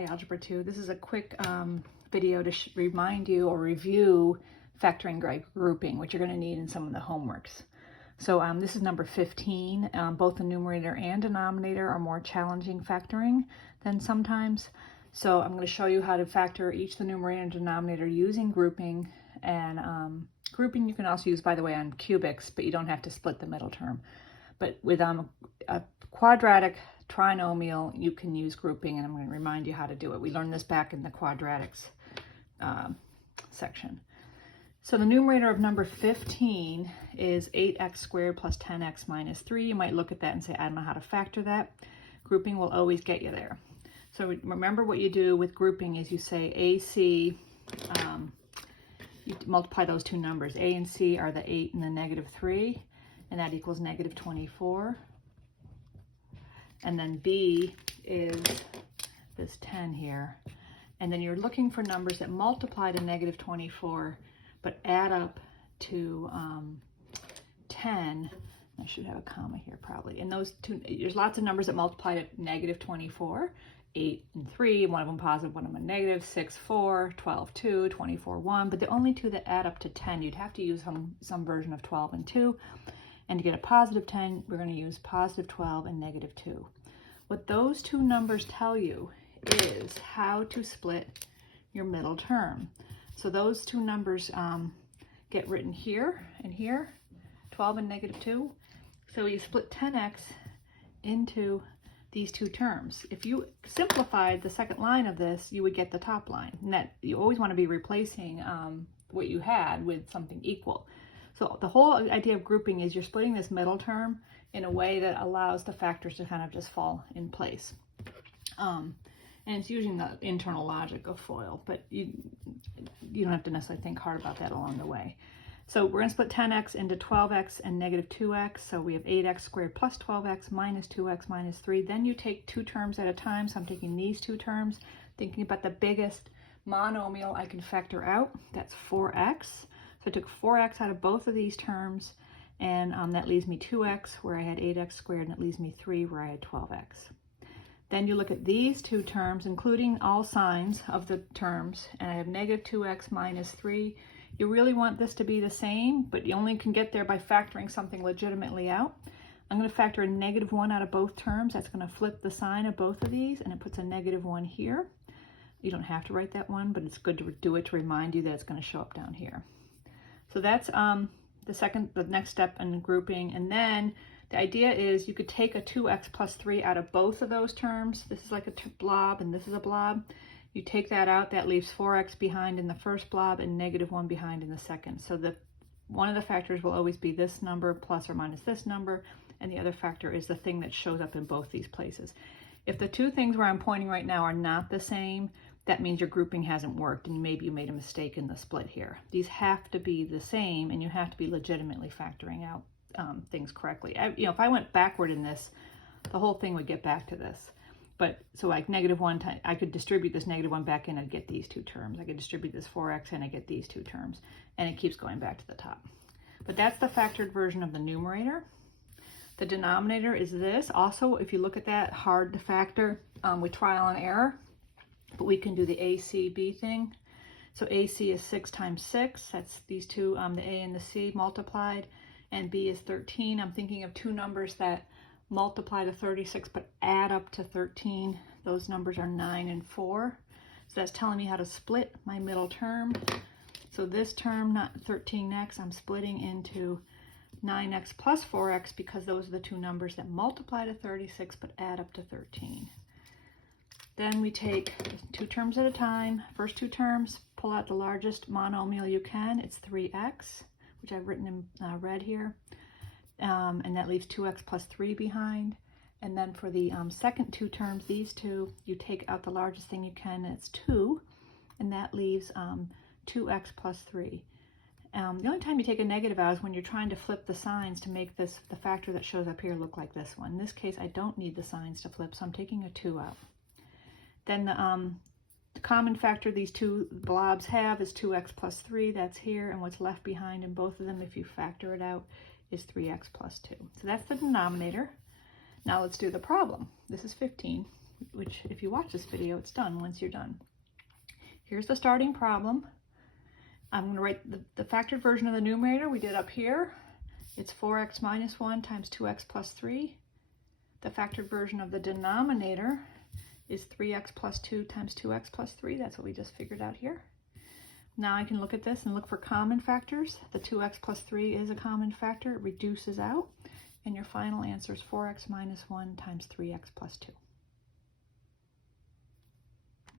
Hi, Algebra 2. This is a quick video to remind you or review factoring grouping, which you're going to need in some of the homeworks. So this is number 15. Both the numerator and denominator are more challenging factoring than sometimes. So I'm going to show you how to factor each the numerator and denominator using grouping. And grouping you can also use, by the way, on cubics, but you don't have to split the middle term. But with a quadratic trinomial, you can use grouping, and I'm going to remind you how to do it. We learned this back in the quadratics section. So the numerator of number 15 is 8x squared plus 10x minus 3. You might look at that and say, I don't know how to factor that. Grouping will always get you there. So remember what you do with grouping is you say AC, you multiply those two numbers. A and C are the 8 and the negative 3, and that equals negative 24. And then B is this 10 here. And then you're looking for numbers that multiply to negative 24, but add up to 10. I should have a comma here probably. And those two, there's lots of numbers that multiply to negative 24. 8 and 3, one of them positive, one of them negative, 6, 4, 12, 2, 24, 1. But the only two that add up to 10, you'd have to use some version of 12 and 2. And to get a positive 10, we're going to use positive 12 and negative 2. What those two numbers tell you is how to split your middle term. So those two numbers get written here and here, 12 and negative 2. So you split 10x into these two terms. If you simplified the second line of this, you would get the top line. And that you always want to be replacing what you had with something equal. So the whole idea of grouping is you're splitting this middle term in a way that allows the factors to kind of just fall in place. And it's using the internal logic of FOIL, but you don't have to necessarily think hard about that along the way. So we're going to split 10x into 12x and negative 2x. So we have 8x squared plus 12x minus 2x minus 3. Then you take two terms at a time. So I'm taking these two terms, thinking about the biggest monomial I can factor out. That's 4x. So I took 4x out of both of these terms, and that leaves me 2x where I had 8x squared, and it leaves me 3 where I had 12x. Then you look at these two terms, including all signs of the terms, and I have negative 2x minus 3. You really want this to be the same, but you only can get there by factoring something legitimately out. I'm going to factor a negative 1 out of both terms. That's going to flip the sign of both of these, and it puts a negative 1 here. You don't have to write that one, but it's good to do it to remind you that it's going to show up down here. So that's the next step in grouping. And then the idea is you could take a 2x plus 3 out of both of those terms. This is like a blob and this is a blob. You take that out, that leaves 4x behind in the first blob and negative 1 behind in the second. So one of the factors will always be this number plus or minus this number, and the other factor is the thing that shows up in both these places. If the two things where I'm pointing right now are not the same, that means your grouping hasn't worked and maybe you made a mistake in the split here. These have to be the same, and you have to be legitimately factoring out things correctly. If I went backward in this, the whole thing would get back to this. But so like negative 1, I could distribute this negative 1 back in and get these two terms. I could distribute this 4x and I get these two terms, and it keeps going back to the top. But that's the factored version of the numerator. The denominator is this. Also, if you look at that, hard to factor with trial and error. But we can do the ACB thing. So AC is 6 times 6. That's these two, the A and the C multiplied. And B is 13. I'm thinking of two numbers that multiply to 36 but add up to 13. Those numbers are 9 and 4. So that's telling me how to split my middle term. So this term, not 13x, I'm splitting into 9x plus 4x because those are the two numbers that multiply to 36 but add up to 13. Then we take two terms at a time. First two terms, pull out the largest monomial you can. It's 3x, which I've written in red here. And that leaves 2x plus 3 behind. And then for the second two terms, these two, you take out the largest thing you can, and it's 2. And that leaves 2x plus 3. The only time you take a negative out is when you're trying to flip the signs to make the factor that shows up here look like this one. In this case, I don't need the signs to flip, so I'm taking a 2 out. Then the common factor these two blobs have is 2x plus 3. That's here. And what's left behind in both of them, if you factor it out, is 3x plus 2. So that's the denominator. Now let's do the problem. This is 15. which if you watch this video, it's done once you're done. Here's the starting problem. I'm going to write the factored version of the numerator we did up here. It's 4x minus 1 times 2x plus 3. The factored version of the denominator is 3x plus 2 times 2x plus 3. That's what we just figured out here. Now I can look at this and look for common factors. The 2x plus 3 is a common factor. It reduces out. And your final answer is 4x minus 1 times 3x plus 2.